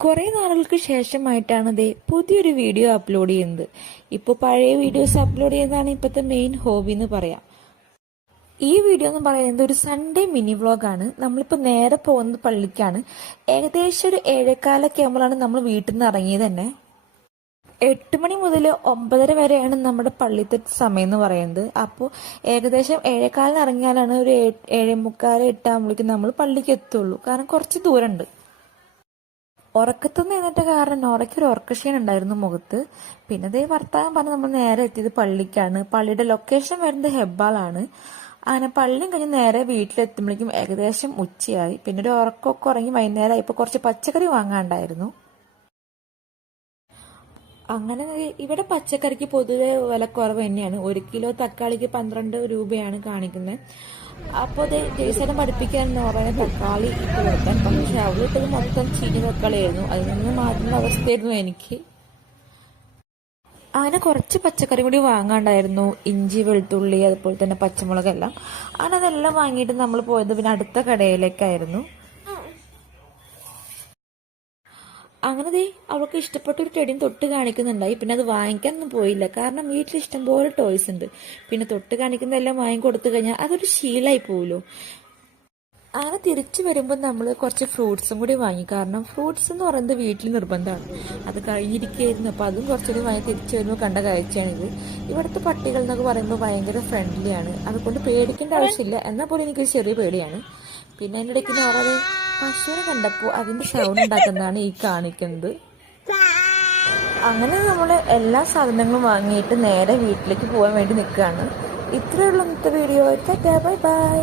കുറേ നാളുകൾക്ക് ശേഷമായിട്ടാണ് ദേ പുതിയൊരു വീഡിയോ അപ്ലോഡ് ചെയ്യുന്നത്. ഇപ്പോൾ പഴയ വീഡിയോസ് അപ്ലോഡ് ചെയ്യുന്നതാണ് ഇപ്പോഴത്തെ മെയിൻ ഹോബി എന്ന് പറയാം. ഈ വീഡിയോ എന്ന് പറയുന്നത് ഒരു സൺഡേ മിനി വ്ളോഗാണ്. നമ്മളിപ്പോൾ നേരെ പോകുന്നത് പള്ളിക്കാണ്. ഏകദേശം ഒരു 7:15 ആകുമ്പോഴാണ് നമ്മൾ വീട്ടിൽ നിന്ന് ഇറങ്ങിയത് തന്നെ. 8 മണി മുതൽ 9:30 വരെയാണ് നമ്മുടെ പള്ളിത്തെ സമയം എന്ന് പറയുന്നത്. അപ്പോൾ ഏകദേശം 7:15 ഇറങ്ങിയാലാണ് ഒരു 7:45, 8 ആകുമ്പോഴേക്കും നമ്മൾ പള്ളിക്ക് എത്തുള്ളൂ. കാരണം കുറച്ച് ദൂരമുണ്ട്. ഉറക്കത്തുനിന്ന് എന്നിട്ട് കാരണം നോറയ്ക്കൊരു ഉറക്കക്ഷീണം ഉണ്ടായിരുന്നു മുഖത്ത്. പിന്നെ അതേ വർത്താനം പറഞ്ഞ് നമ്മൾ നേരെ എത്തിയത് പള്ളിക്കാണ്. പള്ളിയുടെ ലൊക്കേഷൻ വരുന്നത് ഹെബ്ബാളാണ്. അങ്ങനെ പള്ളിയും കഴിഞ്ഞ് നേരെ വീട്ടിലെത്തുമ്പോഴേക്കും ഏകദേശം ഉച്ചയായി. പിന്നെ ഒരു ഉറക്കമൊക്കെ ഉറങ്ങി വൈകുന്നേരം ഇപ്പോൾ കുറച്ച് പച്ചക്കറി വാങ്ങാണ്ടായിരുന്നു. അങ്ങനെ ഇവിടെ പച്ചക്കറിക്ക് പൊതുവെ വിലക്കുറവ് തന്നെയാണ്. 1 കിലോ തക്കാളിക്ക് 12 രൂപയാണ് കാണിക്കുന്നത്. അപ്പോൾ അത് ജയ്സേട്ടൻ പഠിപ്പിക്കാൻ നോറയെ തക്കാളി ഇട്ട് കൊടുക്കാൻ. പക്ഷെ അവളിട്ടത് മൊത്തം ചീനി തക്കാളിയായിരുന്നു. അതിൽ നിന്ന് മാറ്റുന്ന അവസ്ഥയായിരുന്നു എനിക്ക്. അങ്ങനെ കുറച്ച് പച്ചക്കറി കൂടി വാങ്ങാണ്ടായിരുന്നു. ഇഞ്ചി, വെളുത്തുള്ളി, അതുപോലെ തന്നെ പച്ചമുളകെല്ലാം. അങ്ങനെ അതെല്ലാം വാങ്ങിയിട്ട് നമ്മൾ പോയത് പിന്നെ അടുത്ത കടയിലേക്കായിരുന്നു. അങ്ങനെ ദേ അവൾക്ക് ഇഷ്ടപ്പെട്ട ഒരു ടെഡിയും തൊട്ട് കാണിക്കുന്നുണ്ടായി. പിന്നെ അത് വാങ്ങിക്കാനൊന്നും പോയില്ല, കാരണം വീട്ടിൽ ഇഷ്ടംപോലെ ടോയ്സ് ഉണ്ട്. പിന്നെ തൊട്ട് കാണിക്കുന്നതെല്ലാം വാങ്ങിക്കൊടുത്തു കഴിഞ്ഞാൽ അതൊരു ശീലമായി പോവുമല്ലോ. അങ്ങനെ തിരിച്ചു വരുമ്പോൾ നമ്മൾ കുറച്ച് ഫ്രൂട്ട്സും കൂടി വാങ്ങി. കാരണം ഫ്രൂട്ട്സ് എന്ന് പറയുന്നത് വീട്ടിൽ നിർബന്ധമാണ്. അത് കഴിഞ്ഞിരിക്കുകയായിരുന്നു. അപ്പോൾ അതും കുറച്ചുകൂടി വാങ്ങി തിരിച്ചു വരുമ്പോൾ കണ്ട കാഴ്ചയാണിത്. ഇവിടുത്തെ പട്ടികൾ എന്നൊക്കെ പറയുമ്പോൾ ഭയങ്കര ഫ്രണ്ട്ലിയാണ്. അതുകൊണ്ട് പേടിക്കേണ്ട ആവശ്യമില്ല. എന്നാൽ പോലും എനിക്കൊരു ചെറിയ പേടിയാണ്. പിന്നെ അതിൻ്റെ ഇടയ്ക്ക് നോറേ പശുവിനെ കണ്ടപ്പോൾ അതിന്റെ സൗണ്ട് ഉണ്ടാക്കുന്നതാണ് ഈ കാണിക്കുന്നത്. അങ്ങനെ നമ്മൾ എല്ലാ സാധനങ്ങളും വാങ്ങിയിട്ട് നേരെ വീട്ടിലേക്ക് പോകാൻ വേണ്ടി നിൽക്കുകയാണ്. ഇത്രയുള്ള ഇന്നത്തെ വീഡിയോ. Bye bye.